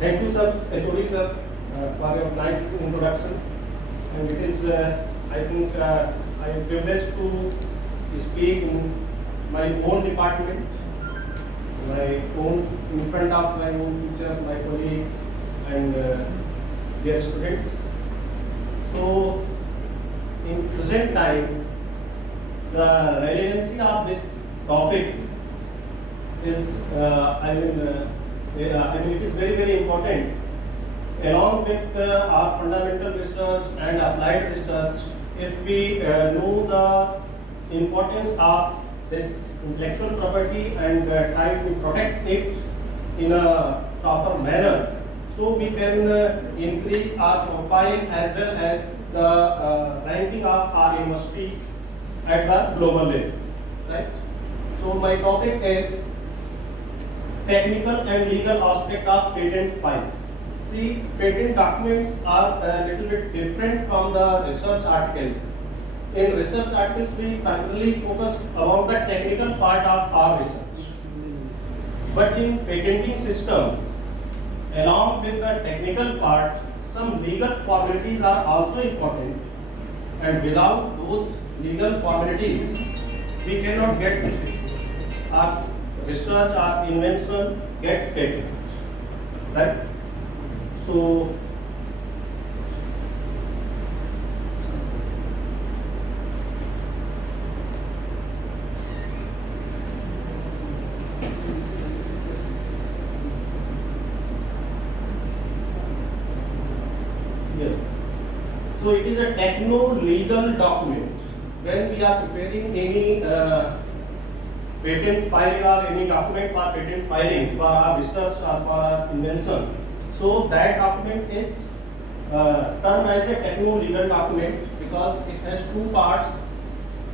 Thank you, sir, HOD sir, for your nice introduction. And it is, I think, I am privileged to speak in my own department, in front of my own teachers, my colleagues, and their students. So, in present time, the relevancy of this topic is, it is very, very important. Along with our fundamental research and applied research, if we know the importance of this intellectual property and try to protect it in a proper manner, so we can increase our profile as well as the ranking of our university at the global level, right? So my topic is technical and legal aspect of patent file. See, patent documents are a little bit different from the research articles. In research articles, we primarily focus about the technical part of our research. But in patenting system, along with the technical part, some legal formalities are also important. And without those legal formalities, we cannot get our research, our invention get patent, right? So, yes. So it is a techno-legal document. When we are preparing any patent filing or any document for patent filing for our research or for our invention, so that document is termed as a techno-legal document because it has two parts: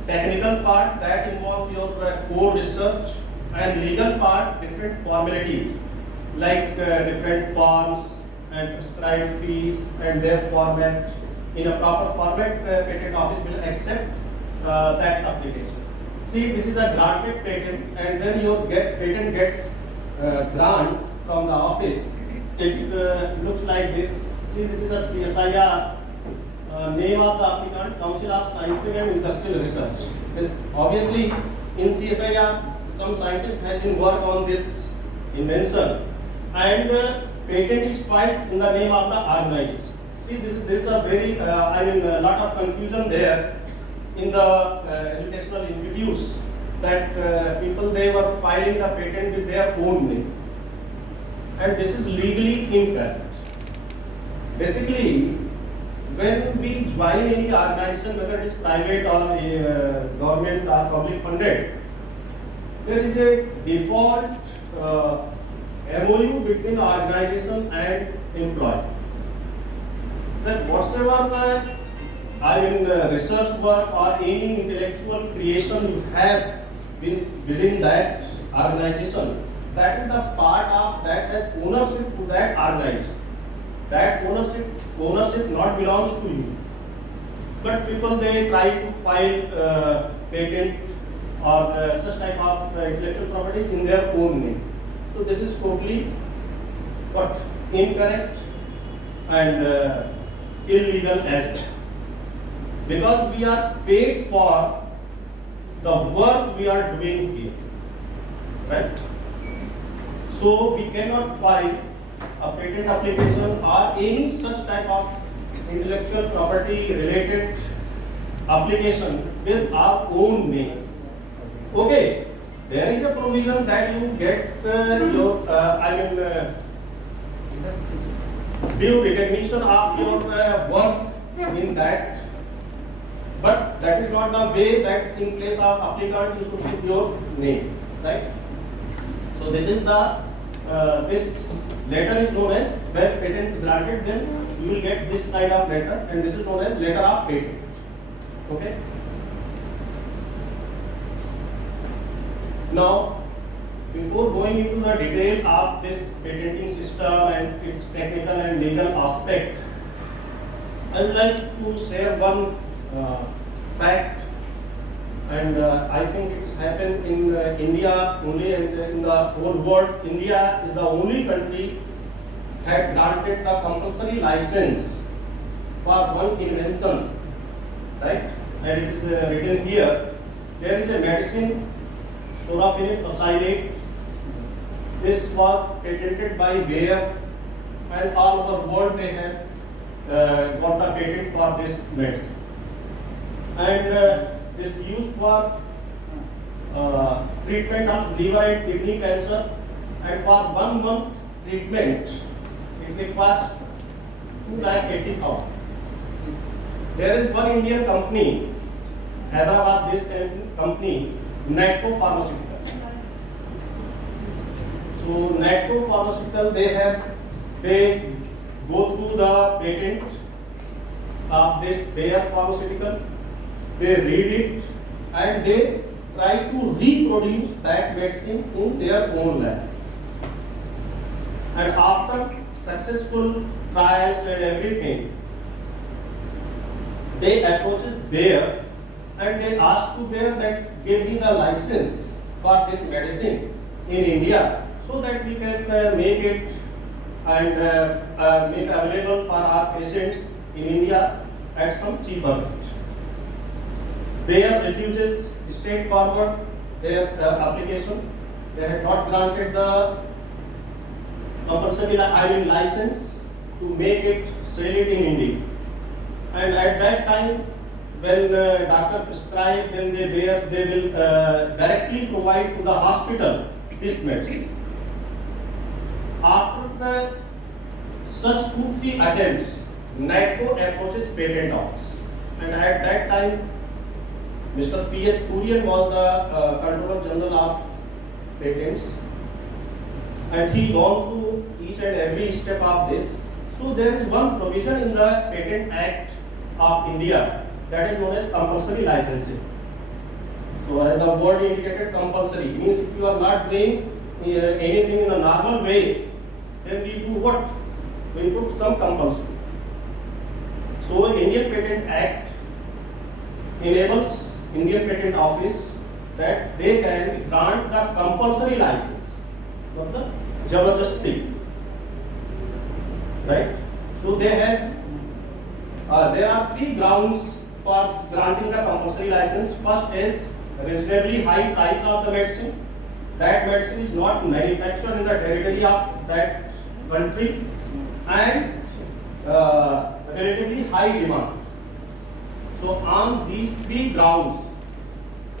technical part that involves your core research, and legal part different formalities like different forms and prescribed fees and their format. In a proper format, patent office will accept that application. See, this is a granted patent, and when your patent gets grant from the office, it looks like this. See, this is a CSIR, name of the applicant, Council of Scientific and Industrial Research. Obviously, in CSIR, some scientists have been work on this invention, and patent is filed in the name of the organization. See, this is a very, a lot of confusion there in the educational institutes that people, they were filing the patent with their own name. And this is legally incorrect. Basically, when we join any organization, whether it is private or government or public funded, there is a default MOU between organization and employee. That whatsoever research work or any intellectual creation you have within that organization, that is the part of that has ownership to that organization. That ownership not belongs to you. But people, they try to file patent or such type of intellectual properties in their own name. So this is totally incorrect and illegal as well. Because we are paid for the work we are doing here, right? So we cannot file a patent application or any such type of intellectual property related application with our own name. Okay, there is a provision that you get your due recognition of your work in that, but that is not the way that in place of applicant you should put your name, right? So this is the this letter is known as, when patent is granted, then you will get this kind of letter, and this is known as letter of patent. Okay. Now, before going into the detail of this patenting system and its technical and legal aspect, I would like to share one fact, and I think it has happened in India only, and in the whole world. India is the only country had granted the compulsory license for one invention, right? And it is written here. There is a medicine, sorafenib tosylate. This was patented by Bayer, and all over the world they have got the patent for this medicine. And this used for treatment of liver and kidney cancer, and for 1 month treatment it costs 2,80,000. There is one Indian company, Hyderabad-based company, Natco Pharmaceutical. So Natco Pharmaceutical, they go through the patent of this Bayer Pharmaceutical. They read it and they try to reproduce that medicine in their own lab. And after successful trials and everything, they approached Bayer and they asked to Bayer that give me the license for this medicine in India so that we can make it and make available for our patients in India at some cheaper rate. Bayer refuses straightforward their application. They had not granted the compulsory license to make it, sell it in India. And at that time, when doctor prescribe, then they will directly provide to the hospital this medicine. After such 2-3 attempts, Natco approaches patent office, and at that time, Mr. P.H. Kurian was the Controller General of Patents, and he gone through each and every step of this. So there is one provision in the Patent Act of India that is known as compulsory licensing. So as the word indicated, compulsory means if you are not doing anything in the normal way, then we do what? We put some compulsory. So Indian Patent Act enables Indian Patent Office that they can grant the compulsory license, matlab jabardasti, right? So they have there are 3 grounds for granting the compulsory license. First is reasonably high price of the medicine. That medicine is not manufactured in the territory of that country, and relatively high demand. So on these 3 grounds,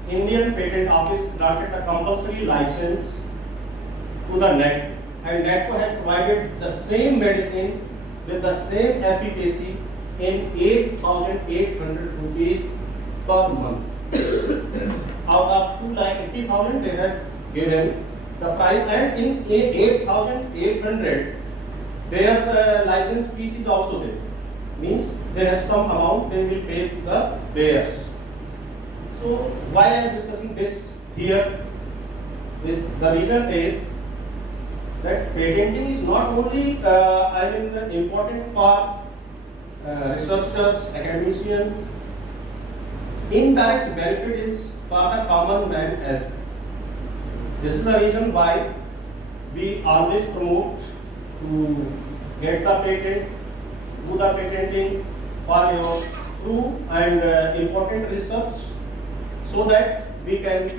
Indian Patent Office granted a compulsory license to the Natco, and Natco had provided the same medicine with the same efficacy in 8,800 rupees per month. Out of 2,80,000 they had given the price, and in 8,800 their license fees is also there. Means they have some amount they will pay to the payers. So why I am discussing this here? The reason is that patenting is not only important for researchers, academicians. Indirect benefit is for the common man as well. This is the reason why we always promote to get the patent, do the patenting for your true and important research, so that we can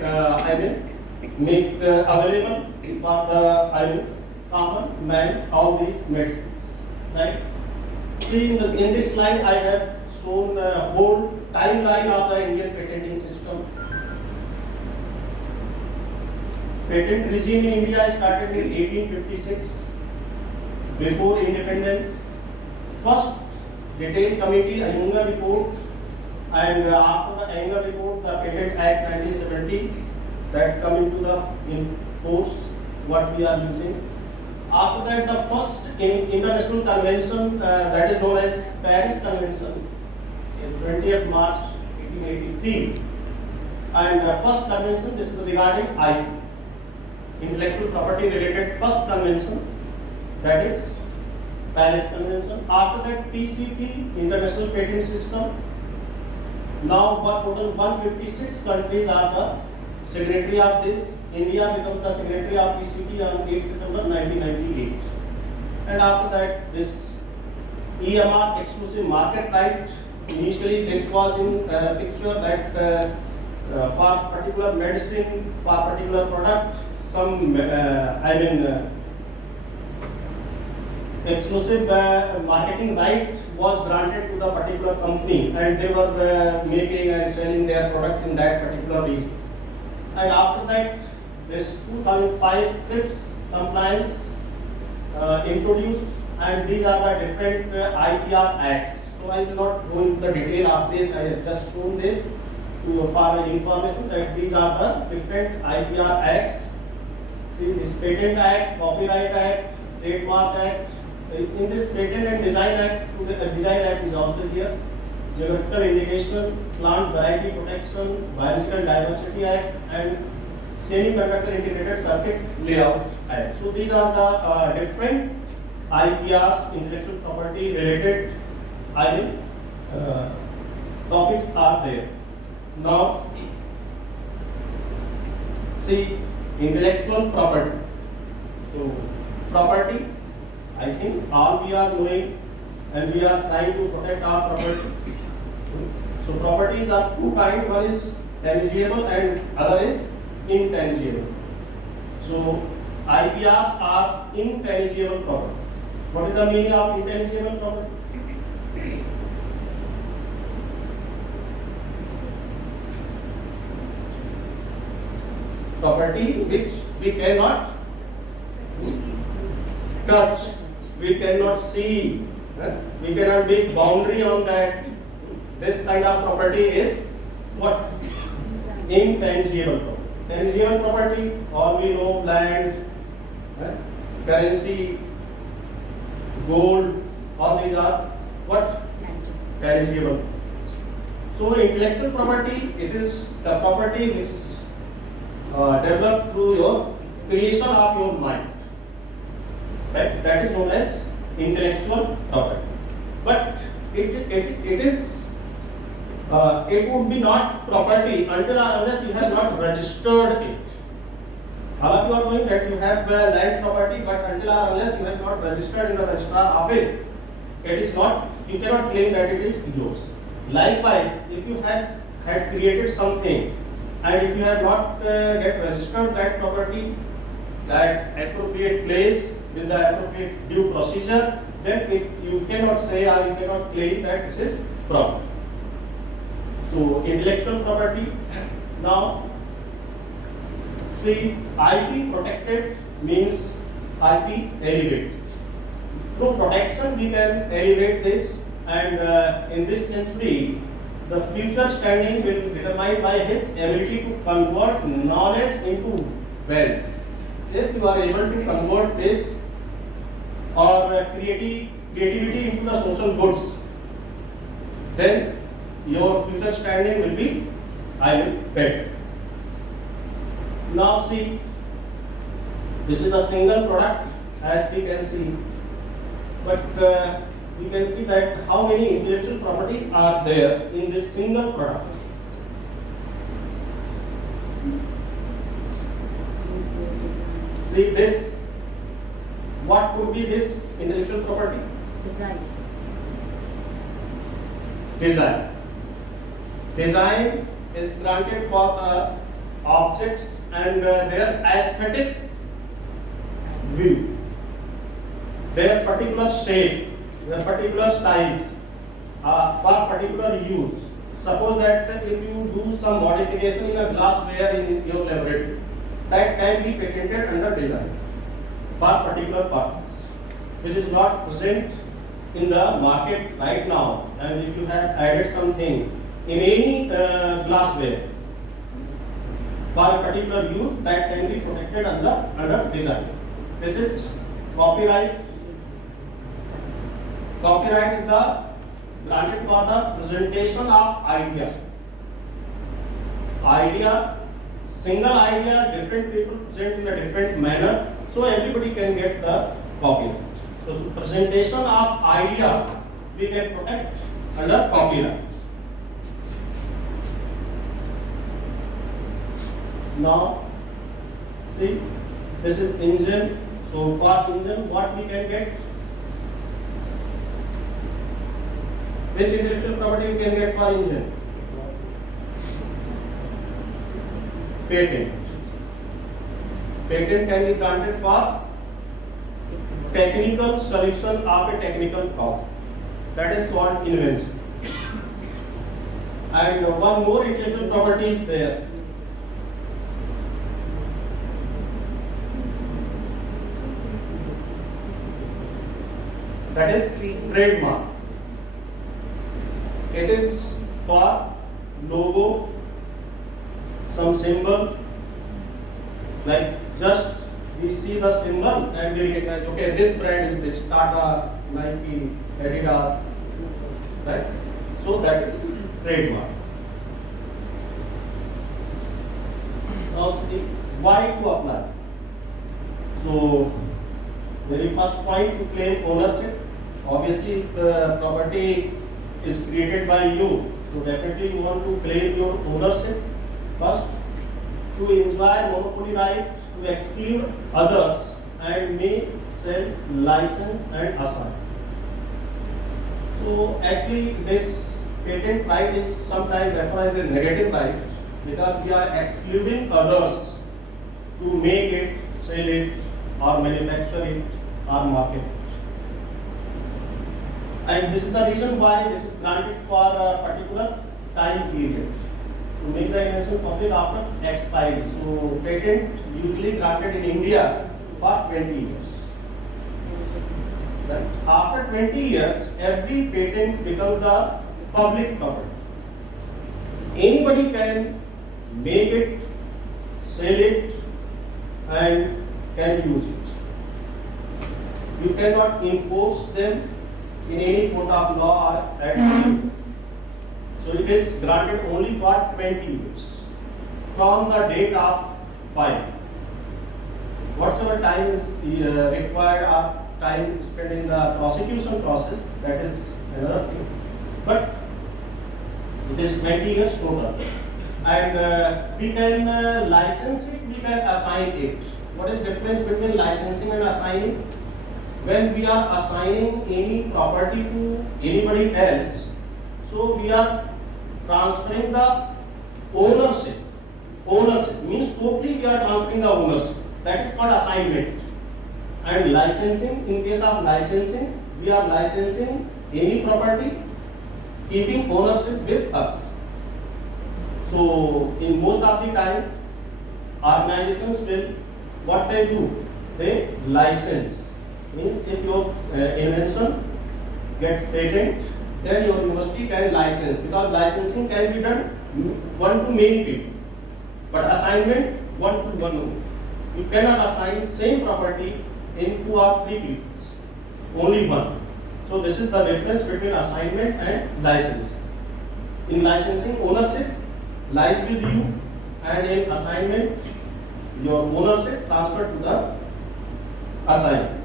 make available for the common man all these medicines, right? See, in this slide I have shown the whole timeline of the Indian patenting system. Patent regime in India started in 1856, before independence. First detailed committee, Iyengar report, and after the Iyengar report, the Patent Act 1970 that come in force, what we are using. After that, the first international convention that is known as Paris Convention in 20th March 1883, and first convention, this is regarding IP, intellectual property related first convention, that is Paris Convention. After that, PCT, International Patent System. Now total 156 countries are the signatory of this. India becomes the signatory of PCT on 8 September 1998. And after that, this EMR, exclusive market right. Initially, this was in picture that for particular medicine, for particular product, some exclusive marketing right was granted to the particular company, and they were making and selling their products in that particular region. And after that, this 2005 TRIPS compliance introduced, and these are the different IPR acts. So I will not go into the detail of this. I have just shown this for information that these are the different IPR acts. See, this Patent Act, Copyright Act, Trademark Act. In this Patent and Design Act, Design Act is also here. Geographical Indication, Plant Variety Protection, Biological Diversity Act, and Semiconductor Integrated Circuit Layout Act. So these are the different IPRs, intellectual property related topics are there. Now, see, intellectual property. So, property, I think all we are knowing, and we are trying to protect our property. So, properties are two kinds. One is tangible and other is intangible. So, IPRs are intangible property. What is the meaning of intangible property? Property which we cannot touch, we cannot see, we cannot make boundary on that. This kind of property is what? Intangible property. Tangible property, all we know, land, currency, gold, all these are what? Tangible. So intellectual property, it is the property which is developed through your creation of your mind. Right? That is known as intellectual property. But it would be not property until or unless you have not registered it. All of you are knowing that you have land property, but until or unless you have not registered in the registrar office, it is not. You cannot claim that it is yours. Likewise, if you had created something, and if you have not get registered that property, that appropriate place with the appropriate due procedure, then you cannot say or you cannot claim that this is property. So intellectual property. Now, see, IP protected means IP elevated. Through protection we can elevate this, and in this century, the future standing will be determined by his ability to convert knowledge into wealth. If you are able to convert this or creativity into the social goods, then your future standing will be better. Now see, this is a single product, as we can see, but we can see that how many intellectual properties are there in this single product. See this, what could be this intellectual property? Design. Design is granted for the objects and their aesthetic view, their particular shape, their particular size, for particular use. Suppose that if you do some modification in a glassware in your laboratory, that can be patented under design for particular purpose, which is not present in the market right now. And if you have added something in any glassware for a particular use, that can be protected under design. This is copyright. Copyright is the granted for the presentation of idea. Single idea, different people present in a different manner, so everybody can get the copyright. So the presentation of idea we can protect under copyright. Now, see, this is engine. So for engine, what we can get? Which intellectual property you can get for engine? Patent. Patent can be granted for technical solution of a technical problem. That is called invention. And one more intellectual property is there. That is trademark. It is for logo, some symbol, like just we see the symbol and we recognize, okay, this brand is this, Tata, Nike, Adidas, right? So that is trademark. Now, why to apply? So, very first point, to claim ownership. Obviously, if the property is created by you, so definitely you want to claim your ownership. First, to enjoy monopoly right, to exclude others, and may sell, license, and assign. So actually, this patent right is sometimes referred as a negative right, because we are excluding others to make it, sell it, or manufacture it, or market it. And this is the reason why this is granted for a particular time period, to make the invention public after expiry. So patent usually granted in India for 20 years. Right? After 20 years, every patent becomes the public property. Anybody can make it, sell it, and can use it. You cannot enforce them in any court of law or at all. So it is granted only for 20 years from the date of filing. Whatever time is required or time spent in the prosecution process, that is another thing. But it is 20 years total. And we can license it, we can assign it. What is the difference between licensing and assigning? When we are assigning any property to anybody else, so we are transferring the ownership. Ownership means totally we are transferring the ownership. That is called assignment. And licensing, in case of licensing, we are licensing any property, keeping ownership with us. So in most of the time, organizations will, what they do? They license. Means if your invention gets patent, then your university can license, because licensing can be done one to many people, but assignment one to one only. You cannot assign same property in 2 or 3 people, only one. So this is the difference between assignment and licensing. In licensing, ownership lies with you, and in assignment, your ownership transferred to the assigned.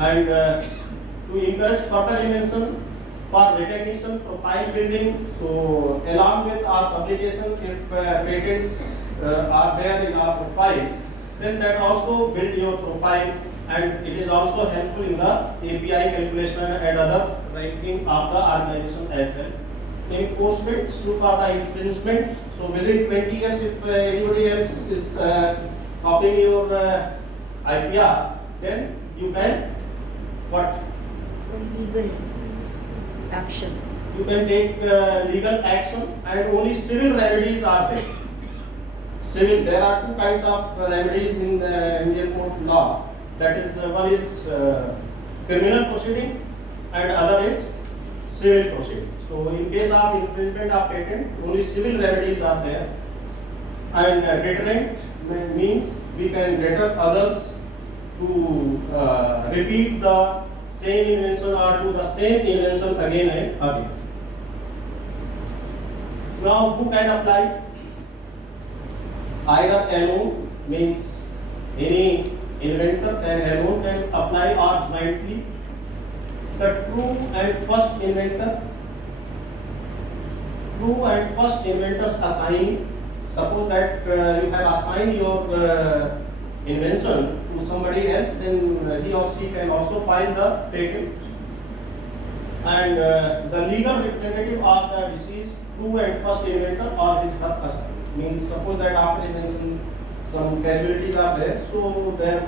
And to encourage further invention for recognition, profile building, so along with our publication, if patents are there in our profile, then that also build your profile, and it is also helpful in the API calculation and other ranking of the organization as well. Enforcement, look for the infringement. So within 20 years, if anybody else is copying your IPR, then you can what? Legal action. You can take legal action, and only civil remedies are there. Civil, there are 2 kinds of remedies in the Indian court law. That is, one is criminal proceeding and other is civil proceeding. So in case of infringement of patent, only civil remedies are there. And deterrent means we can deter others to repeat the same invention or do the same invention again and again. Now, who can apply? Either alone, means any inventor and alone can apply, or jointly. The true and first inventors assign. Suppose that you have assigned your invention to somebody else, then he or she can also file the patent. and the legal representative of the deceased true and first inventor or his her person. Means suppose that after invention some casualties are there, so their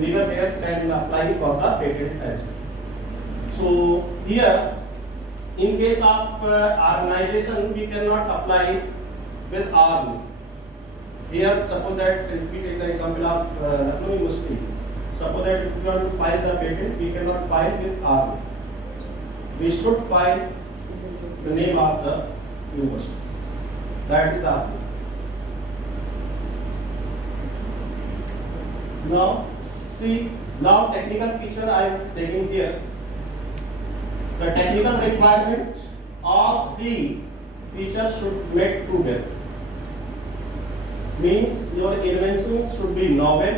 legal heirs can apply for the patent as well. So here, in case of organization, we cannot apply with our name. Here, suppose that if we take the example of Lucknow University, suppose that if we want to file the patent, we cannot file with our name. We should file the name of the university. That is the argument. Now, see, now technical feature I am taking here. The technical requirement, all three features should met together. Means your invention should be novel,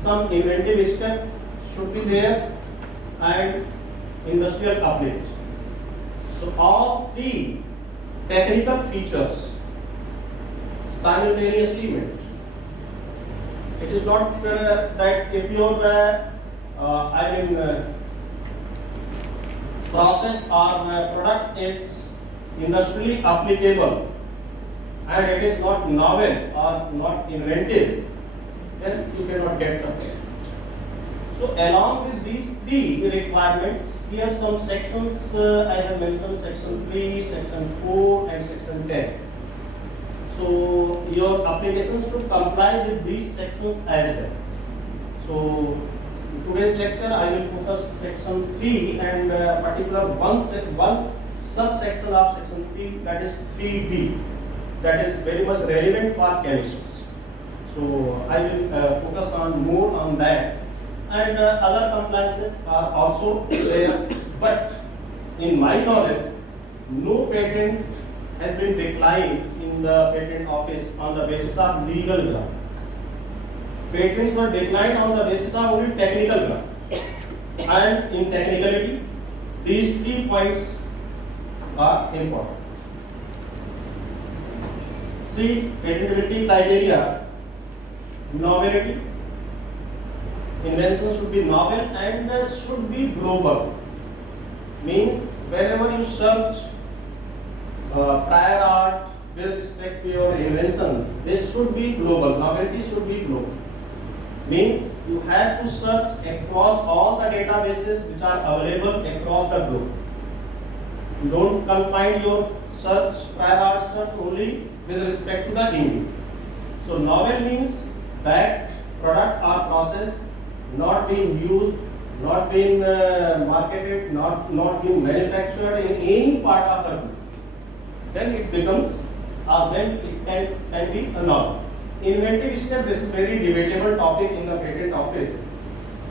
some inventive step should be there, and industrial application. So all three technical features simultaneously met. It is not that if your process or product is industrially applicable and it is not novel or not inventive, then you cannot get the patent. So along with these three requirements, here some sections I have mentioned: section 3, section 4 and section 10. So your application should comply with these sections as well. So in today's lecture I will focus section 3 and particular one subsection of section 3, that is 3B, that is very much relevant for chemists. So I will focus on more on that, and other compliances are also there, but in my knowledge no patent has been declined in the patent office on the basis of legal ground. Patents were declined on the basis of only technical ground. And in technicality, these 3 points are important. See, patentability criteria: novelty, invention should be novel and should be global. Means whenever you search prior art with respect to your invention, this should be global. Novelty should be global. Means you have to search across all the databases which are available across the globe. You don't confine your search, prior art search, only with respect to the India. So novel means that product or process not being used, not being marketed, not being manufactured in any part of the globe. Then it becomes, then it can be a novel. Inventive step, this is very debatable topic in the patent office,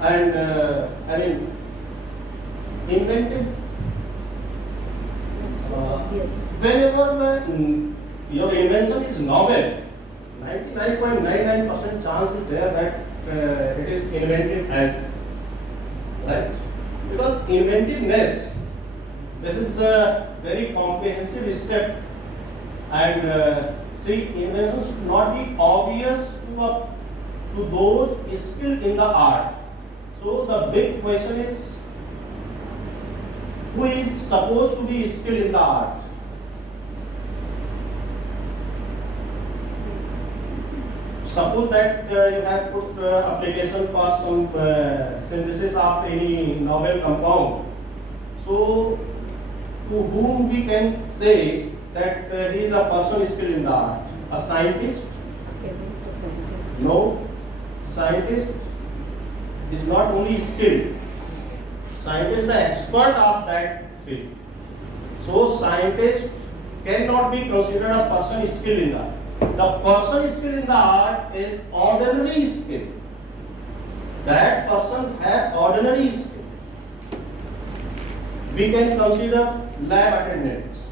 and inventive. Yes. Whenever your invention is novel, 99.99% chance is there that it is inventive as well, right? Because inventiveness, this is a very comprehensive step, and see, invention should not be obvious to those skilled in the art. So the big question is, who is supposed to be skilled in the art? Suppose that you have put application for some synthesis of any novel compound. So to whom we can say that he is a person skilled in the art? A scientist? Chemist or scientist? No. Scientist is not only skilled. Scientist is the expert of that field. So scientist cannot be considered a person skilled in the art. The person skilled in the art is ordinary skill. That person has ordinary skill. We can consider lab attendants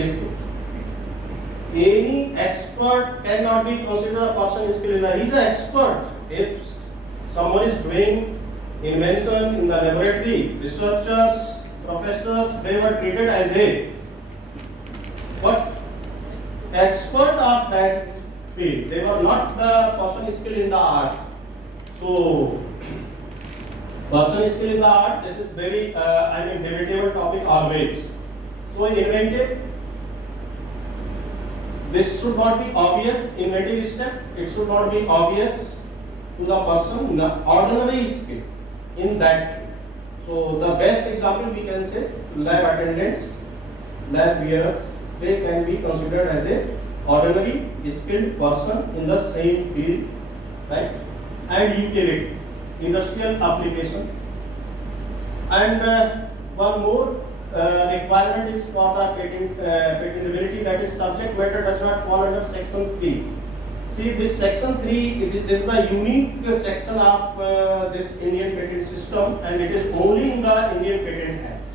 skill. Any expert cannot be considered a person skilled in the art. He is an expert. If someone is doing invention in the laboratory, researchers, professors, they were treated as a what? Expert of that field. They were not the person skilled in the art. So Person skill in the art, this is very, debatable topic always. So inventive, this should not be obvious, inventive step, it should not be obvious to the person, ordinary skill in that field. So the best example we can say, lab attendants, lab wearers, they can be considered as a ordinary skilled person in the same field, right? And utility, industrial application. And one more requirement is for the patentability, that is subject matter does not fall under section 3. See, this section 3, this is the unique section of this Indian patent system, and it is only in the Indian Patent Act.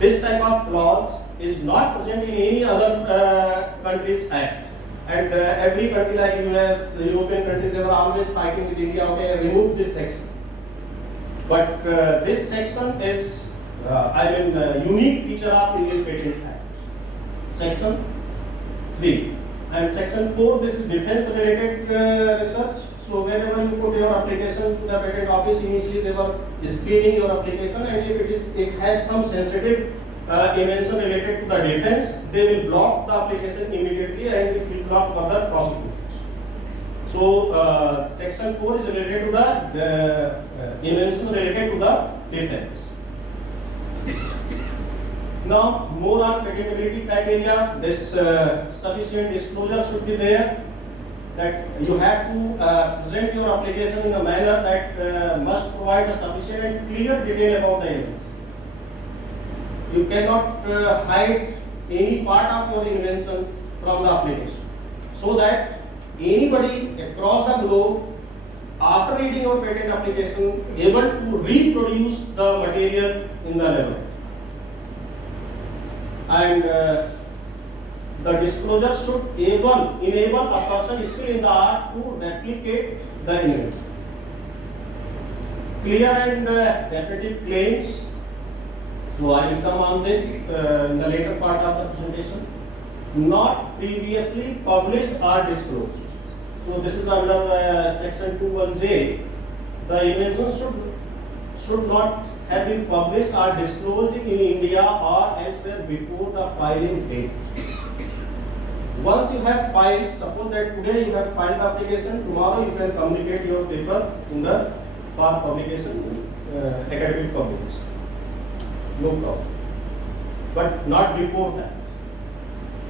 This type of clause is not present in any other country's act. And every country like US, the European countries, they were always fighting with India, okay, remove this section. But this section is, unique feature of Indian Patent Act. Section 3. And section 4, this is defense related research. So whenever you put your application to the patent office, initially they were screening your application, and if it has some sensitive invention related to the defense, they will block the application immediately and it will not further prosecute. So section 4 is related to the inventions related to the defense. Now, more on patentability criteria, this sufficient disclosure should be there, that you have to present your application in a manner that must provide a sufficient and clear detail about the invention. You cannot hide any part of your invention from the application, so that anybody across the globe, after reading your patent application, able to reproduce the material in the laboratory. And the disclosure should enable a person skilled in the art to replicate the invention. Clear and definitive claims. So I will come on this in the later part of the presentation. Not previously published or disclosed. So this is under section 21J. The invention should not have been published or disclosed in India or elsewhere before the filing date. Once you have filed, suppose that today you have filed the application, tomorrow you can communicate your paper in the for publication, academic publication. No problem. But not before that.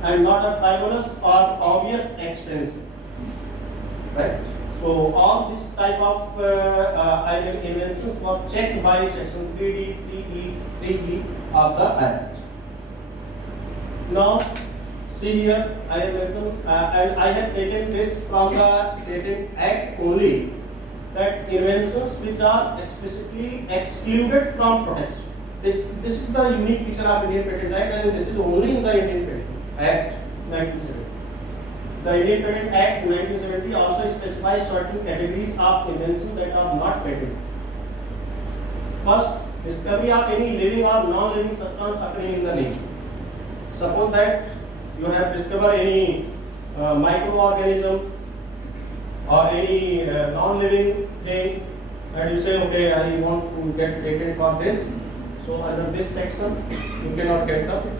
And not a frivolous or obvious expense. Right? So all this type of inventions were checked by section 3D, 3E of the Act. Now, see here, I have mentioned, and I have taken this from the Patent Act only, that inventions which are explicitly excluded from protection. This is the unique feature of Indian Patent Act, and this is only in the Indian Patent Act 1970. The Indian Patent Act 1970 also specifies certain categories of inventions that are not patented. First, discovery of any living or non-living substance occurring in the nature. Suppose that you have discovered any microorganism or any non-living thing, and you say, okay, I want to get patent for this. So under this section, you cannot get the patent.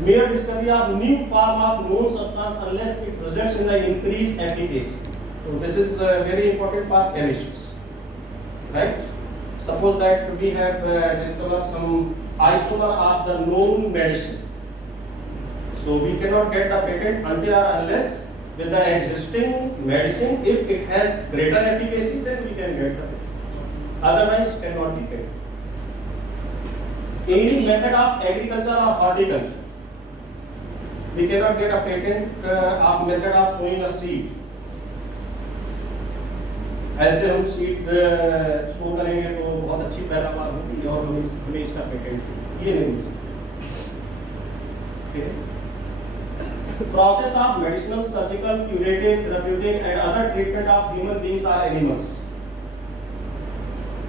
Mere discovery of new form of known substance unless it results in the increased efficacy. So this is very important for chemists, right? Suppose that we have discovered some isomer of the known medicine. So we cannot get the patent until or unless with the existing medicine, if it has greater efficacy, then we can get the patent. Otherwise, cannot be patented. Any method of agriculture or horticulture. We cannot get a patent of method of sowing a seed. ऐसे हम seed show करेंगे तो बहुत अच्छी पैदावार होगी और हमें इसका पेटेंट ये नहीं मिल सकता। Process of medicinal, surgical, curative, therapeutic and other treatment of human beings or animals.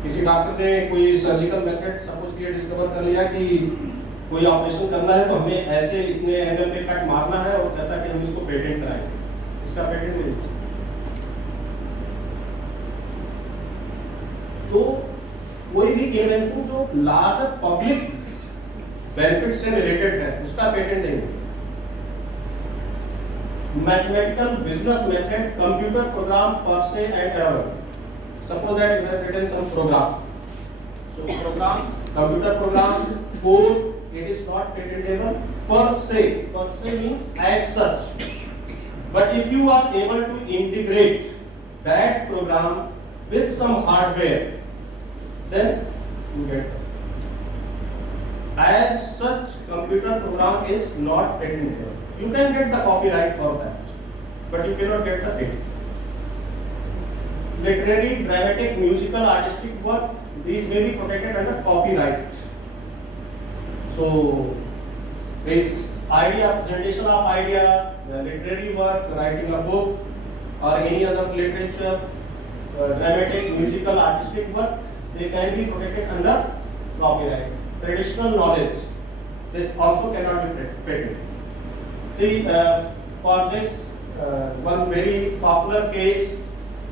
किसी डॉक्टर ने कोई सर्जिकल मेथड सपोज किया डिस्कवर कर लिया कि कोई ऑपरेशन करना है तो हमें ऐसे इतने एंगल पे कट मारना है और कहता है कि हम इसको पेटेंट कराएंगे, इसका पेटेंट नहीं मिल सकता। तो कोई भी इन्वेंशन जो लार्जर पब्लिक बेनिफिट से रिलेटेड है उसका पेटेंट नहीं है। Mathematical business method, computer program per se and error. Suppose that you have written some program. So program, computer program, code, it is not patentable per se. Per se means as such. But if you are able to integrate that program with some hardware, then you get it. As such, computer program is not patentable. You can get the copyright for that, but you cannot get the patent. Literary, dramatic, musical, artistic work, these may be protected under copyright. So, this idea, presentation of idea, literary work, writing a book, or any other literature, dramatic, musical, artistic work, they can be protected under copyright. Traditional knowledge, this also cannot be patented. See, for this one very popular case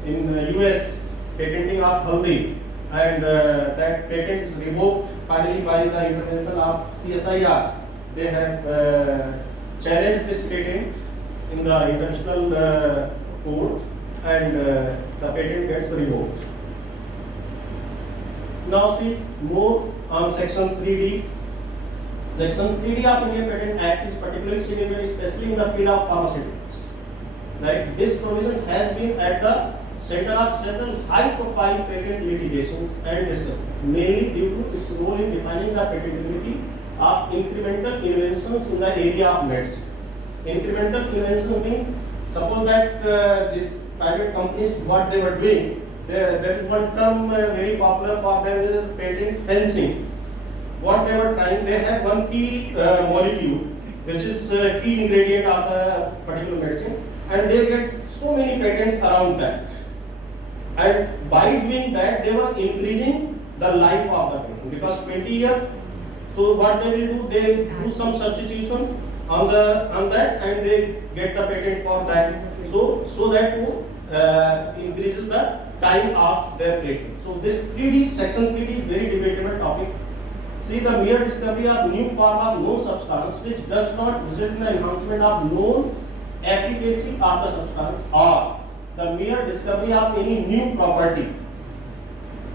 in US, patenting of haldi, and that patent is revoked finally by the intervention of CSIR. They have challenged this patent in the international court, and the patent gets revoked. Now see more on section 3D. Section 3D of Indian Patent Act is particularly significant, especially in the field of pharmaceuticals. Right? This provision has been at the center of several high-profile patent litigations and discussions, mainly due to its role in defining the patentability of incremental inventions in the area of medicine. Incremental invention means, suppose that these private companies, what they were doing, there is one term very popular for them, is patent fencing. What they were trying, they have one key molecule, which is key ingredient of the particular medicine, and they get so many patents around that. And by doing that, they were increasing the life of the patent, because 20 years. So what they will do, they do some substitution on that, and they get the patent for that. So that increases the time of their patent. So this 3D, section 3D is very debatable topic. See, the mere discovery of new form of known substance which does not result in the enhancement of known efficacy of the substance, or the mere discovery of any new property,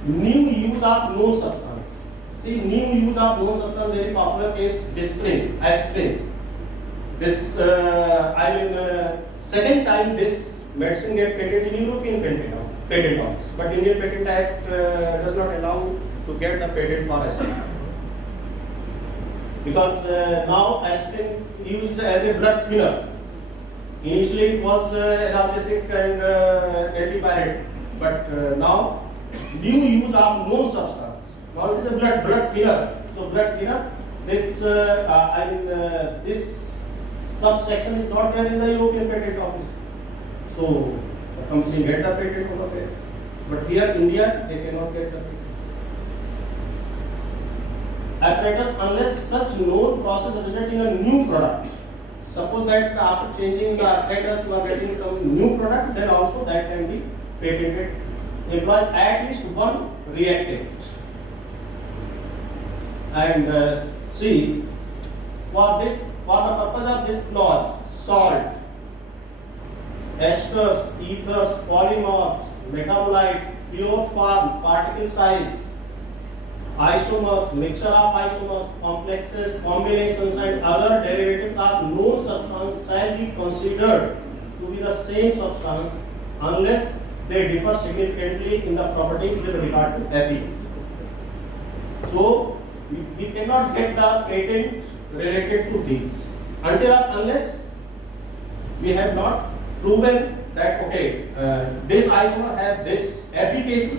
new use of known substance. See, new use of known substance, very popular case, aspirin. This, second time this medicine get patented in European patent office, but Indian Patent Act does not allow to get the patent for aspirin. Because now aspirin used as a blood thinner. Initially it was analgesic and antipyretic, but now new use of known substance. Now it is a blood thinner. So blood thinner, this this subsection is not there in the European Patent Office. So the company get the patent over there, but here in India they cannot get the patent. Apparatus, unless such known process results in a new product. Suppose that after changing the apparatus you are getting some new product, then also that can be patented. Employ at least one reactant. And see, for the purpose of this clause, salt, esters, ethers, polymers, metabolites, pure form, particle size, isomers, mixture of isomers, complexes, combinations, and other derivatives of known substance shall be considered to be the same substance unless they differ significantly in the properties with regard to efficacy. So we cannot get the patent related to these until or unless we have not proven that okay, this isomer have this efficacy,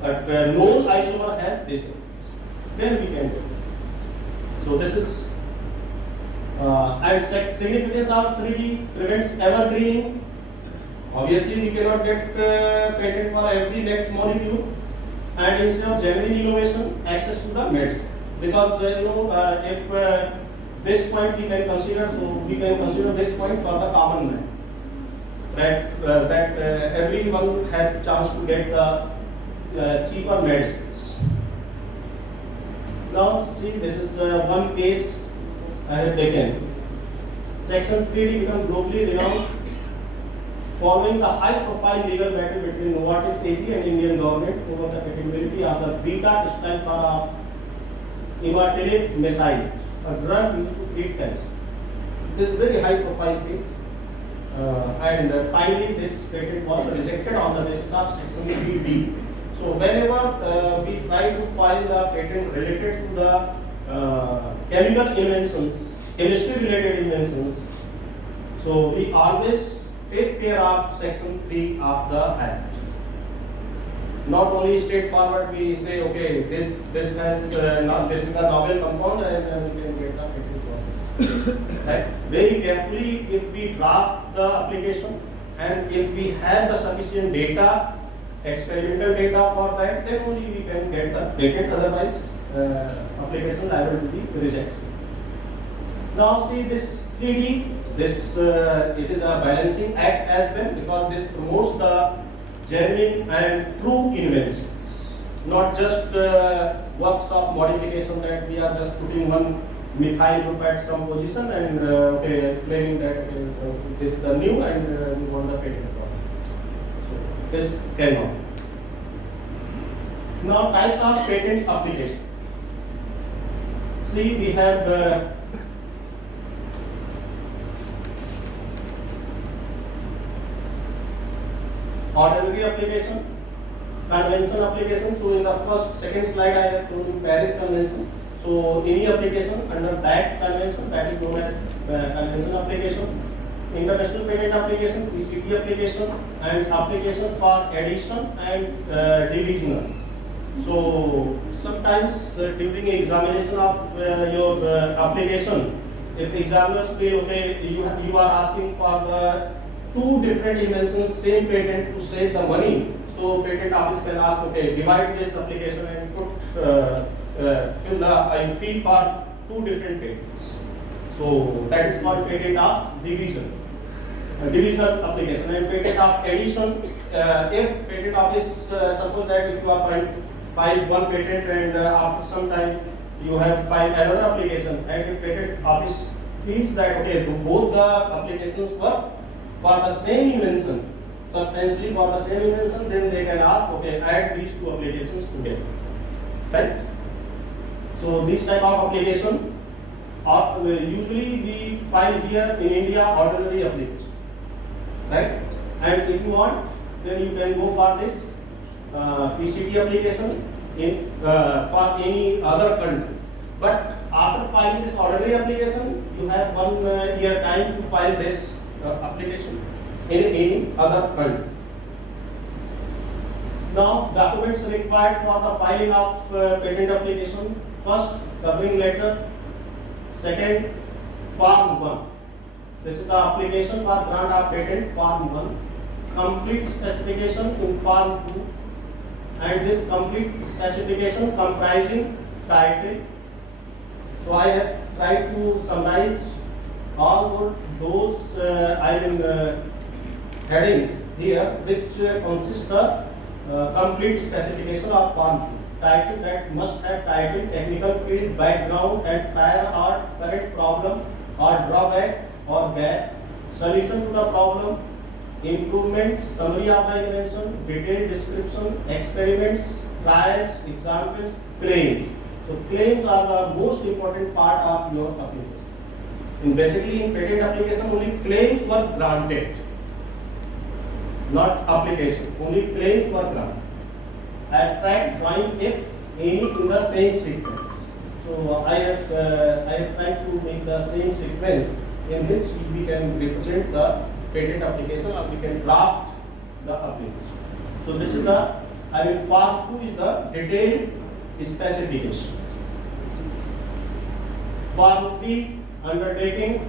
but known isomer have this. Then we can do it. So this is and significance of 3D prevents evergreening. Obviously we cannot get patent for every next molecule, and instead of genuine innovation, access to the medicine. Because if this point we can consider, so we can consider this point for the common man, right? That everyone has chance to get the cheaper medicines. Now see, this is one case I have taken. Section 3D become globally renowned following the high-profile legal battle between Novartis AG and Indian government over the patentability of the beta strand of imatinib meside, a drug used to treat cancer. This is very high-profile case, and finally this patent was rejected on the basis of Section 3D. So whenever we try to file the patent related to the chemical inventions, chemistry-related inventions, so we always take care of Section 3 of the Act. Not only straightforward, we say, okay, this has this is the novel compound, and we can get the patent for this. Right? Very carefully, if we draft the application and if we have the sufficient data, experimental data for that, then only we can get the patent. Otherwise, application liable to be rejected. Now see this 3D. This it is a balancing act as well, because this promotes the genuine and true inventions, not just works of modification that we are just putting one methyl group at some position and okay, claiming that this is the new and we want the patent for it. So this cannot. Now types of patent application. See, we have ordinary application, convention application. So in the second slide I have shown Paris Convention. So any application under that convention, that is known as convention application. International patent application, PCT application, and application for addition and divisional. So sometimes during examination of your application, if examiners feel okay, you are asking for the two different inventions, same patent to save the money. So patent office can ask, okay, divide this application and put fill the fee for two different patents. So that is called patent of division, divisional application. And patent of addition, if patent office suppose that if you are file one patent and after some time you have filed another application, and if patent office feels that okay, both the applications were for the same invention, substantially for the same invention, then they can ask, okay, add these two applications together, right? So this type of application, usually we file here in India ordinary application, right? And if you want, then you can go for this PCT application in for any other country. But after filing this ordinary application, you have 1 year time to file this application in any other country. Now, documents required for the filing of patent application: first, covering letter; second, Form 1. This is the application for grant of patent, Form 1. Complete specification in Form 2, and this complete specification comprising title. So I have tried to summarize all those headings here, which consist the complete specification of Form 2. Title, that must have title, technical field, background and prior or current problem or drawback or gap, solution to the problem, improvement, summary of the invention, detailed description, experiments, trials, examples, claims. So claims are the most important part of your application. Basically in patent application only claims were granted, not application. Only claims were granted. Abstract, drawing, if any, in the same sequence. So I have tried to make the same sequence in which we can represent the patent application, or we can draft the application. So this is the, part 2 is the detailed specification. Form 3, undertaking.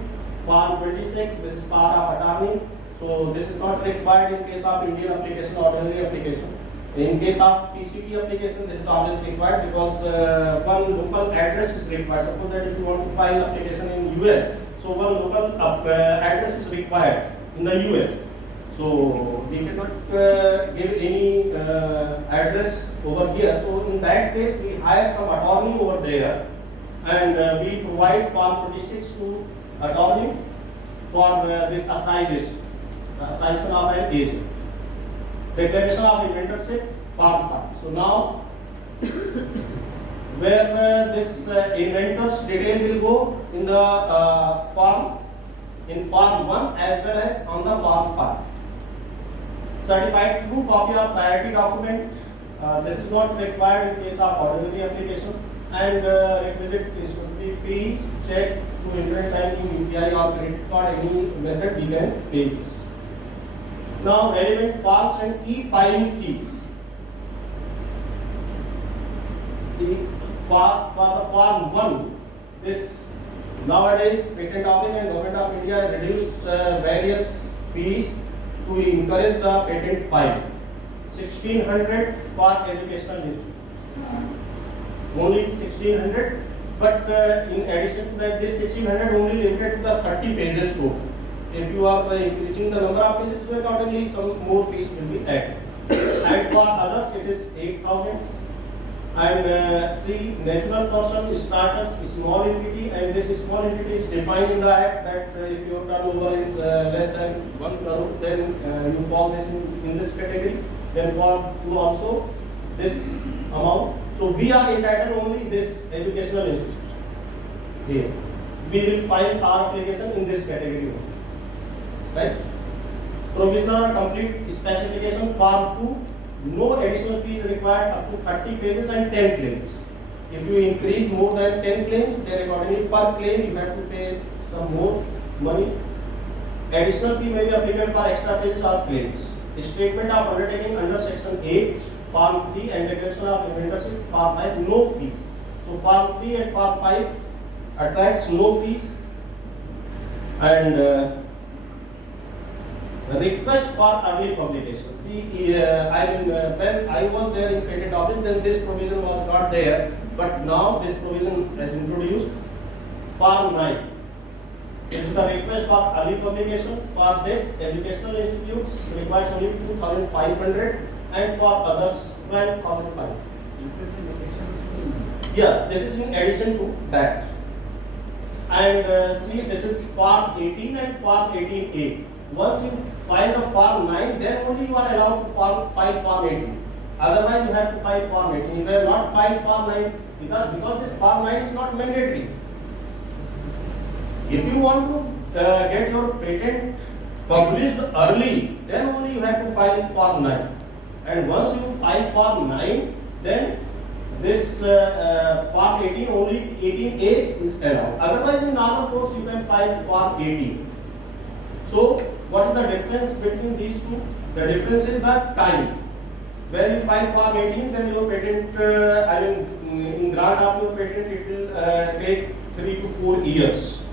Form 26, this is power of attorney. So this is not required in case of Indian application, ordinary application. In case of PCT application, this is always required because one local address is required. Suppose that if you want to file application in US, so one local address is required in the US. So we cannot give any address over here. So in that case, we hire some attorney over there, and we provide Form 26 to attorney for this authorization of an agent. Declaration of inventorship, Form 5. So now, where this inventor's detail will go in the form, in Form 1 as well as on the Form 5. Certified true copy of priority document. This is not required in case of ordinary application, and requisite is fees, check to internet banking, UPI or credit card, any method we can pay this. Now relevant forms and e-filing fees. See, for the Form 1, this nowadays Patent Office and Government of India reduced various fees to encourage the patent file. 1600 for educational institute. Only 1600, but in addition to that, this 1600 only limited to the 30 pages total. If you are increasing the number of pages, so accordingly some more fees will be added. And for others, it is 8000. And see, natural person, startups, small entity, and this small entity is defined in the act that if your turnover is less than 1 crore, then you fall this in this category. Then for 2 also this amount. So we are entitled only this educational institution. Here, we will file our application in this category only. Right? Provisional or complete specification Form 2. No additional fees required up to 30 pages and 10 claims. If you increase more than 10 claims, then accordingly per claim you have to pay some more money. Additional fee may be applicable for extra pages or claims. Statement of undertaking under Section 8, Form 3 and declaration of inventorship, Form 5, no fees. So Form 3 and Form 5 attracts no fees. And request for early publication. See, when I was there in Patent Office, then this provision was not there, but now this provision has introduced. Form 9. It is the request for early publication. For this, educational institutes requires only 2500, and for others 12,500. Yeah, this is in addition to that. And see, this is Form 18 and Form 18A. Once you file the Form 9, then only you are allowed to file Form 18. Otherwise, you have to file Form 18. If you have not filed Form 9, because this Form 9 is not mandatory. If you want to get your patent published early, then only you have to file Form 9. And once you file Form 9, then this Form 18, only 18A is allowed. Otherwise, in normal course, you can file Form 18. So, what is the difference between these two? The difference is the time. When you file Form 18, then your patent, in grant of your patent, it will take 3 to 4 years.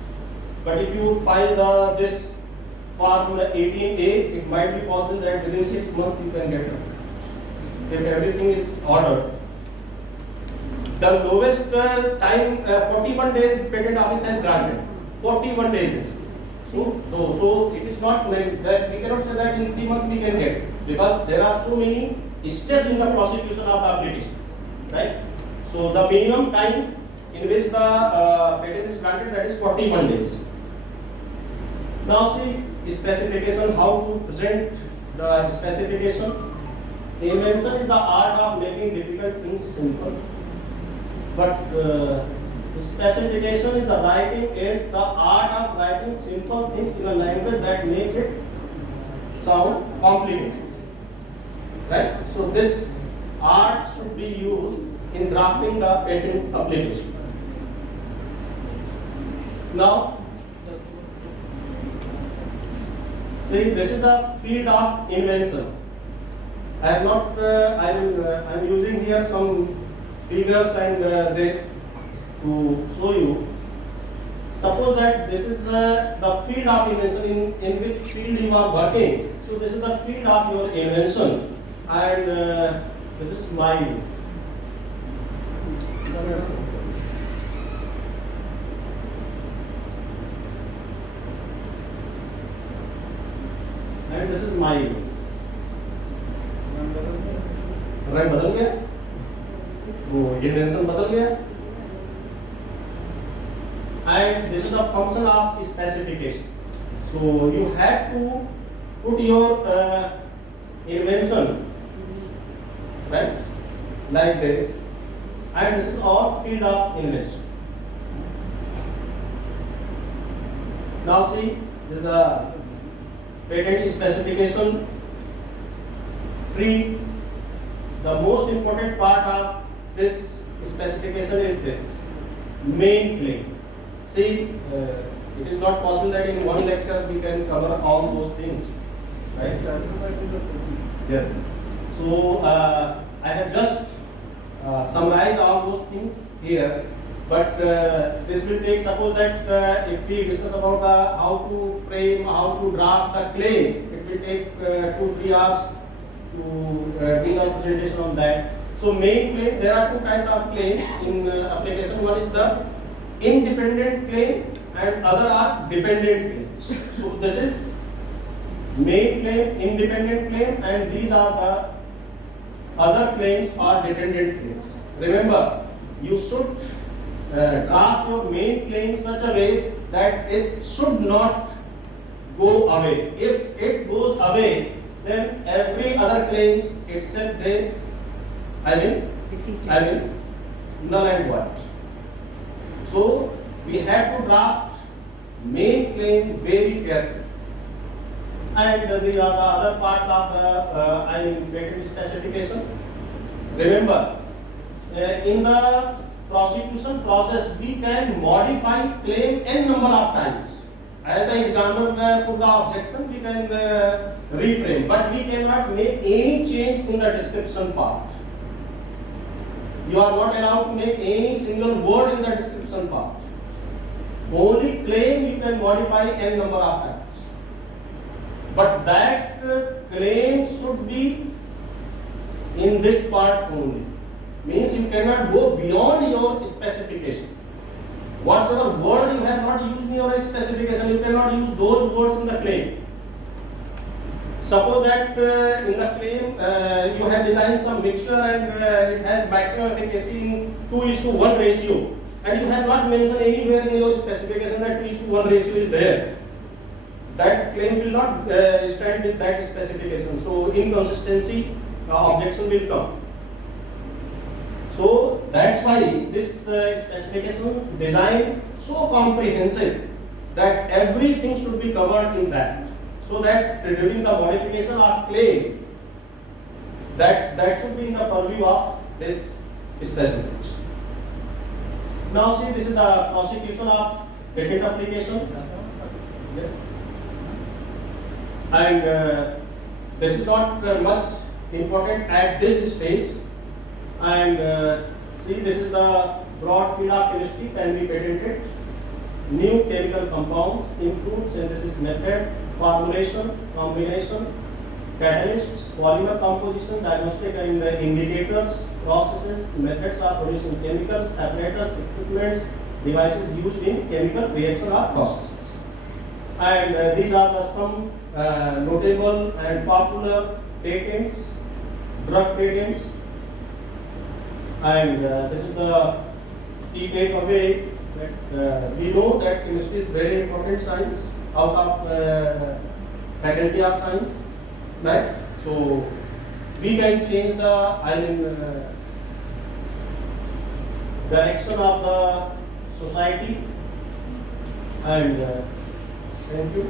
But if you file this Form 18A, it might be possible that within 6 months you can get it. If everything is ordered. The lowest time, 41 days, Patent Office has granted. 41 days. So it is not that we cannot say that in 3 months we can get, because there are so many steps in the prosecution of the application, right? So the minimum time in which the patent is granted, that is 41 days. Now see specification, how to present the specification. Invention is the art of making difficult things simple, but specification is the art of writing simple things in a language that makes it sound complicated. Right? So this art should be used in drafting the patent application. Now, see, this is the field of invention. I am not. I am using here some figures and this to show you. Suppose that this is the field of invention in which field you are working. So this is the field of your invention, and this is my unit. And this is my unit. Drawing बदल गया, वो invention बदल गया। And this is the function of specification. So you have to put your invention right like this, and this is all field of invention. Now see, this is the patent specification tree. The most important part of this specification is this main claim. See, it is not possible that in one lecture we can cover all those things, right? Yes. So I have just summarized all those things here, but this will take, suppose that if we discuss about how to frame, how to draft the claim, it will take 2-3 hours to give a presentation on that. So main claim, there are two types of claims in application. One is the independent claim and other are dependent claims. So this is main claim, independent claim, and these are the other claims or dependent claims. Remember, you should draft your main claim in such a way that it should not go away. If it goes away, then every other claims itself they null and void. So we have to draft main claim very carefully, and the other parts of the patent specification. Remember, in the prosecution process, we can modify claim n number of times. As the examiner put the objection, we can reframe, but we cannot make any change in the description part. You are not allowed to make any single word in the description part. Only claim you can modify n number of times. But that claim should be in this part only. Means you cannot go beyond your specification. Whatever word you have not used in your specification, you cannot use those words in the claim. Suppose that in the claim you have designed some mixture and it has maximum efficacy in 2:1 ratio, and you have not mentioned anywhere in your specification that 2:1 ratio is there. That claim will not stand with that specification. So inconsistency objection will come. So that's why this specification design so comprehensive that everything should be covered in that. So that during the modification of claim, that should be in the purview of this specification. Now see, this is the prosecution of patent application. Yes. And this is not much important at this stage. And see, this is the broad field of chemistry can be patented. New chemical compounds, improved synthesis method, formulation, combination, catalysts, polymer composition, diagnostic and indicators, processes, methods of producing chemicals, apparatus, equipments, devices used in chemical reaction or processes. And these are the some notable and popular patents, drug patents. And this is the key takeaway that we know that chemistry is very important science out of faculty of science, right? So we can change the direction of the society. And thank you.